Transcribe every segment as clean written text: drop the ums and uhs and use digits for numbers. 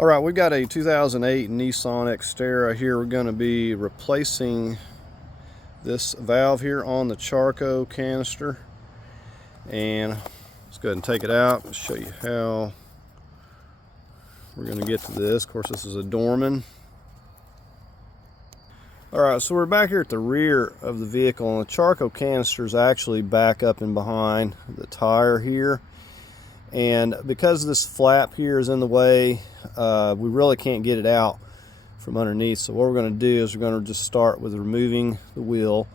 All right, we got a 2008 Nissan Xterra here. We're going to be replacing this valve here on the charcoal canister. And let's go ahead and take it out and show you how we're going to get to this. Of course, this is a Dorman. All right, so we're back here at the rear of the vehicle, and the charcoal canister is actually back up and behind the tire here. And because this flap here is in the way, we really can't get it out from underneath. So what we're going to do is we're going to just start with removing the wheel,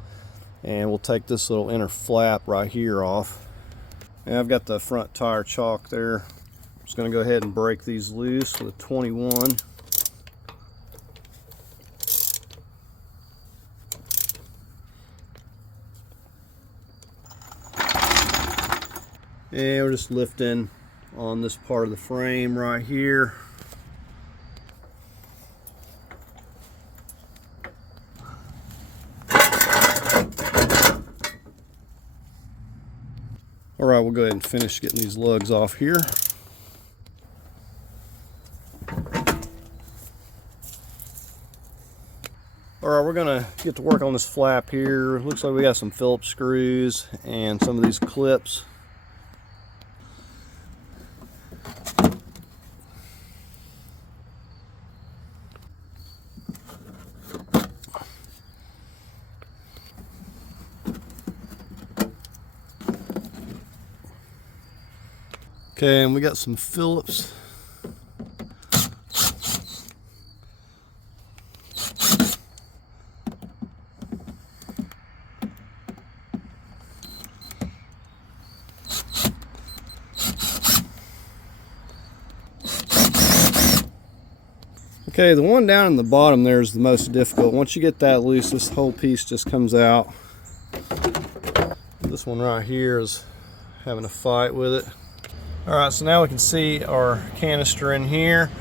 and we'll take this little inner flap right here off. And I've got the front tire chalk there. I'm just going to go ahead and break these loose with a 21. And we're just lifting on this part of the frame right here. All right, we'll go ahead and finish getting these lugs off here. All right, we're gonna get to work on this flap here. Looks like we got some Phillips screws and some of these clips. Okay, and we got some Phillips. Okay, the one down in the bottom there is the most difficult. Once you get that loose, this whole piece just comes out. This one right here is having a fight with it. All right, so now we can see our canister in here.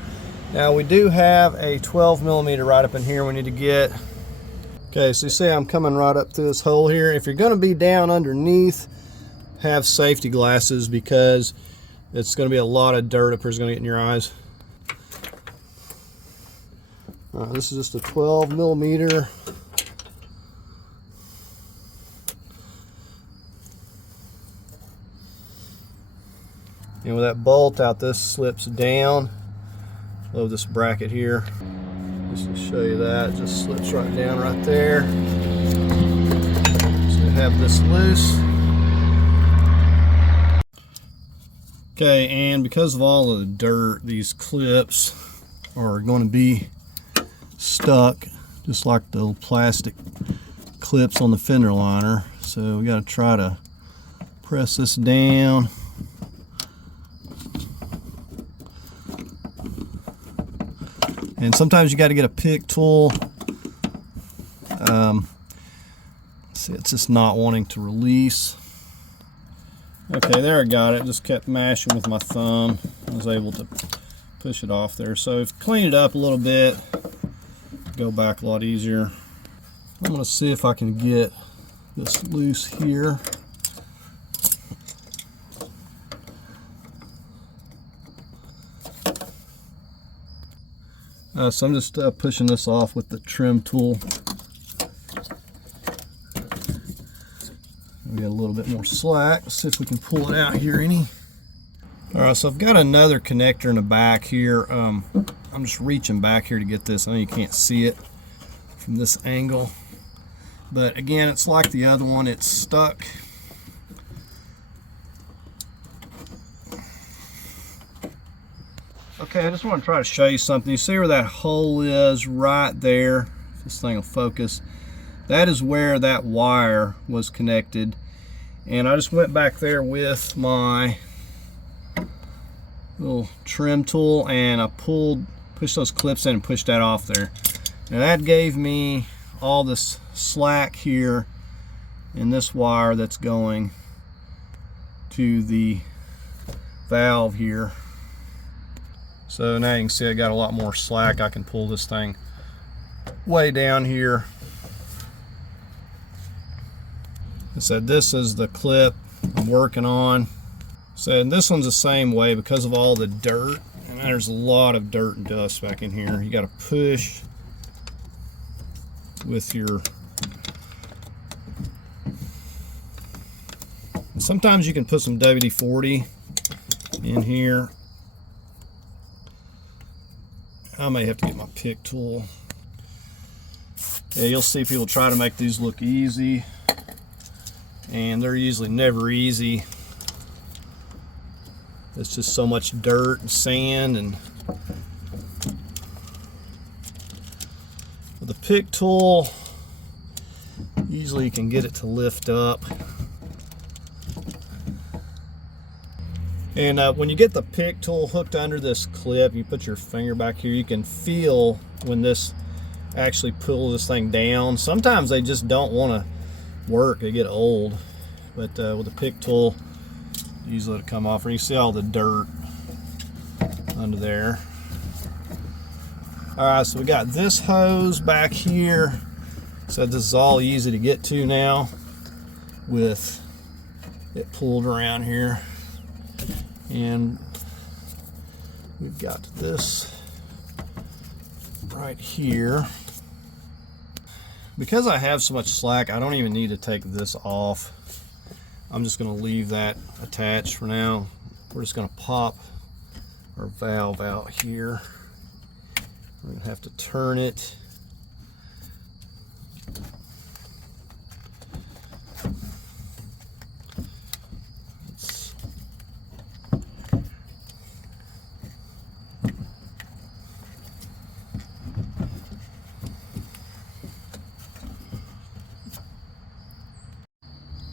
Now we do have a 12mm right up in here we need to get. Okay, so you see I'm coming right up through this hole here. If you're gonna be down underneath, have safety glasses, because it's gonna be a lot of dirt up here is gonna get in your eyes. All right, this is just a 12mm. And with that bolt out, this slips down below this bracket here. Just to show you that, it just slips right down right there. So have this loose. Okay, and because of all of the dirt, these clips are going to be stuck, just like the little plastic clips on the fender liner. So we got to try to press this down. And sometimes you got to get a pick tool. See, it's just not wanting to release. Okay, there I got it. Just kept mashing with my thumb. I was able to push it off there. So if clean it up a little bit, go back a lot easier. I'm going to see if I can get this loose here. So I'm just pushing this off with the trim tool. We got a little bit more slack. Let's see if we can pull it out here any. All right, so I've got another connector in the back here. I'm just reaching back here to get this. I know you can't see it from this angle, but again, it's like the other one. It's stuck. Okay, I just want to try to show you something. You see where that hole is right there? If this thing will focus. That is where that wire was connected. And I just went back there with my little trim tool, and I pushed those clips in and pushed that off there. Now that gave me all this slack here in this wire that's going to the valve here. So now you can see I got a lot more slack. I can pull this thing way down here. I said this is the clip I'm working on. So this one's the same way because of all the dirt And there's a lot of dirt and dust back in here. You got to push with your... Sometimes you can put some WD-40 in here. I may have to get my pick tool. Yeah, you'll see people try to make these look easy, and they're usually never easy. It's just so much dirt and sand, and with a pick tool, usually you can get it to lift up. And when you get the pick tool hooked under this clip, you put your finger back here, you can feel when this actually pulls this thing down. Sometimes they just don't want to work, they get old. But with the pick tool, you usually let it come off, and you see all the dirt under there. Alright, so we got this hose back here. So this is all easy to get to now with it pulled around here. And we've got this right here. Because I have so much slack, I don't even need to take this off. I'm just going to leave that attached for now. We're just going to pop our valve out here. We're going to have to turn it.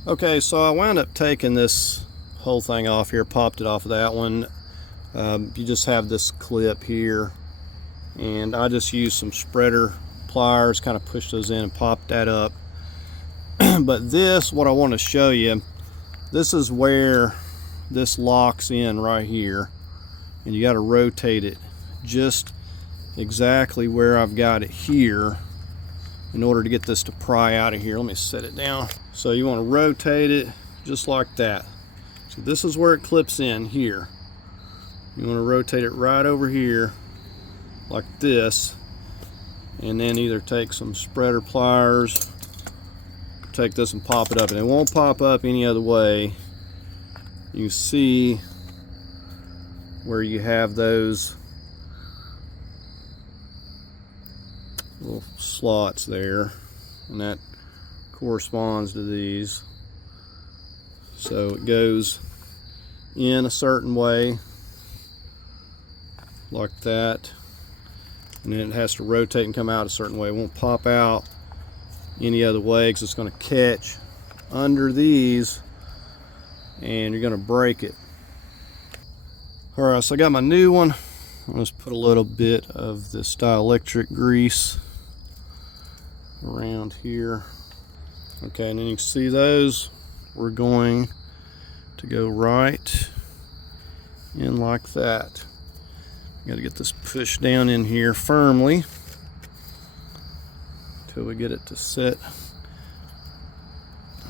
Okay, so I wound up taking this whole thing off here, popped it off of that one. You just have this clip here, and I just used some spreader pliers, kind of push those in and pop that up. But this, what I want to show you, this is where this locks in right here, and you got to rotate it just exactly where I've got it here in order to get this to pry out of here. Let me set it down. So you want to rotate it just like that. So this is where it clips in here. You want to rotate it right over here like this, and then either take some spreader pliers, take this and pop it up, and it won't pop up any other way. You see where you have those little slots there, and that corresponds to these. So it goes in a certain way like that, and then it has to rotate and come out a certain way. It won't pop out any other way because it's going to catch under these and you're going to break it. Alright, so I got my new one. I'll just put a little bit of this dielectric grease around here. Okay, and then you can see those, we're going to go right in like that. Got to get this pushed down in here firmly until we get it to set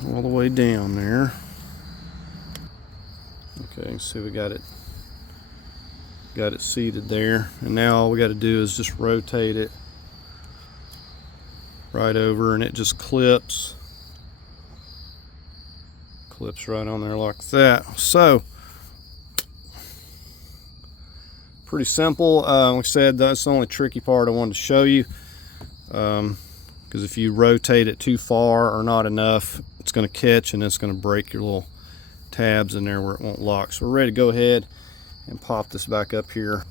all the way down there. Okay, so we got it seated there, and now all we got to do is just rotate it right over, and it just clips right on there like that. So pretty simple. Like I said, that's the only tricky part I wanted to show you, because if you rotate it too far or not enough, it's going to catch and it's going to break your little tabs in there where it won't lock. So we're ready to go ahead and pop this back up here.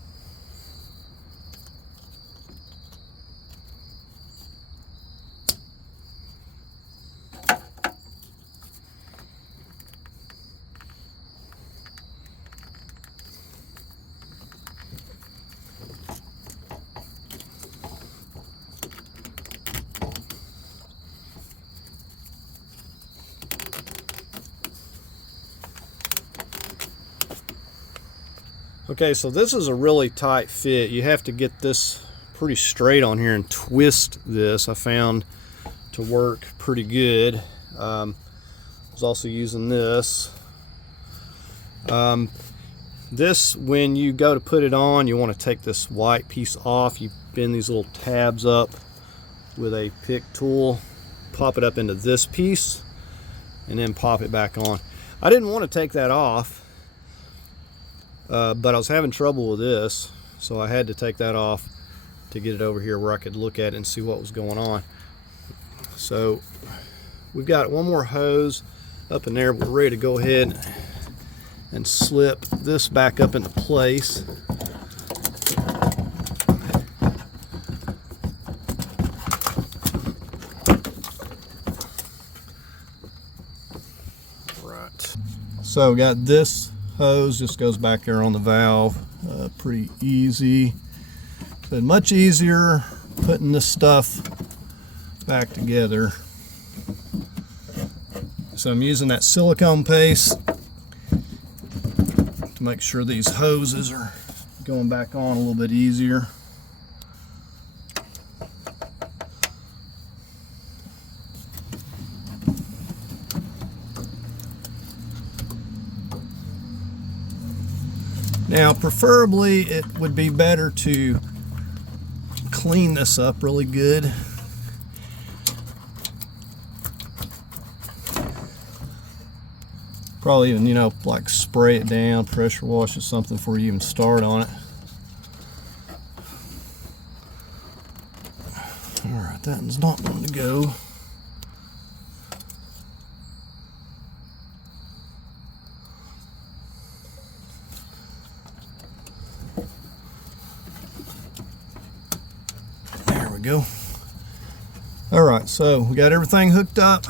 Okay, so this is a really tight fit. You have to get this pretty straight on here and twist this, I found, to work pretty good. I was also using this. This, when you go to put it on, you want to take this white piece off. You bend these little tabs up with a pick tool, pop it up into this piece, and then pop it back on. I didn't want to take that off, but I was having trouble with this, so I had to take that off to get it over here where I could look at it and see what was going on. So we've got one more hose up in there. We're ready to go ahead and slip this back up into place. Right. So we got this hose, just goes back there on the valve. Pretty easy. But much easier putting this stuff back together. So I'm using that silicone paste to make sure these hoses are going back on a little bit easier. Now, preferably it would be better to clean this up really good. Probably even, you know, like spray it down, pressure wash or something before you even start on it. Alright, that one's not going to go. There we go. Alright, so we got everything hooked up.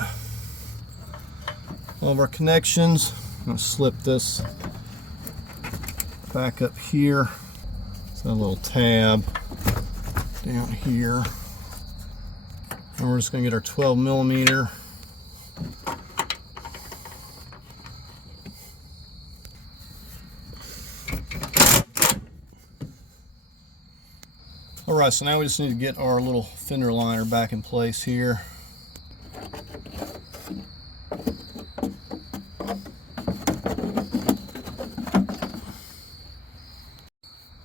All of our connections. I'm going to slip this back up here. So a little tab down here. And we're just going to get our 12 millimeter. Alright, so now we just need to get our little fender liner back in place here.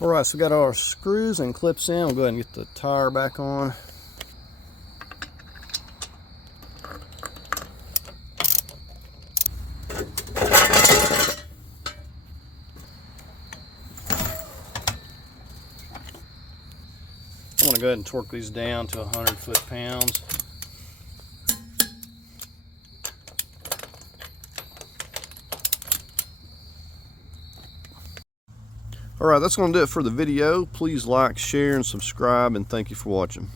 Alright, so we got our screws and clips in. We'll go ahead and get the tire back on. I'm going to go ahead and torque these down to 100 foot-pounds. Alright, that's going to do it for the video. Please like, share, and subscribe, and thank you for watching.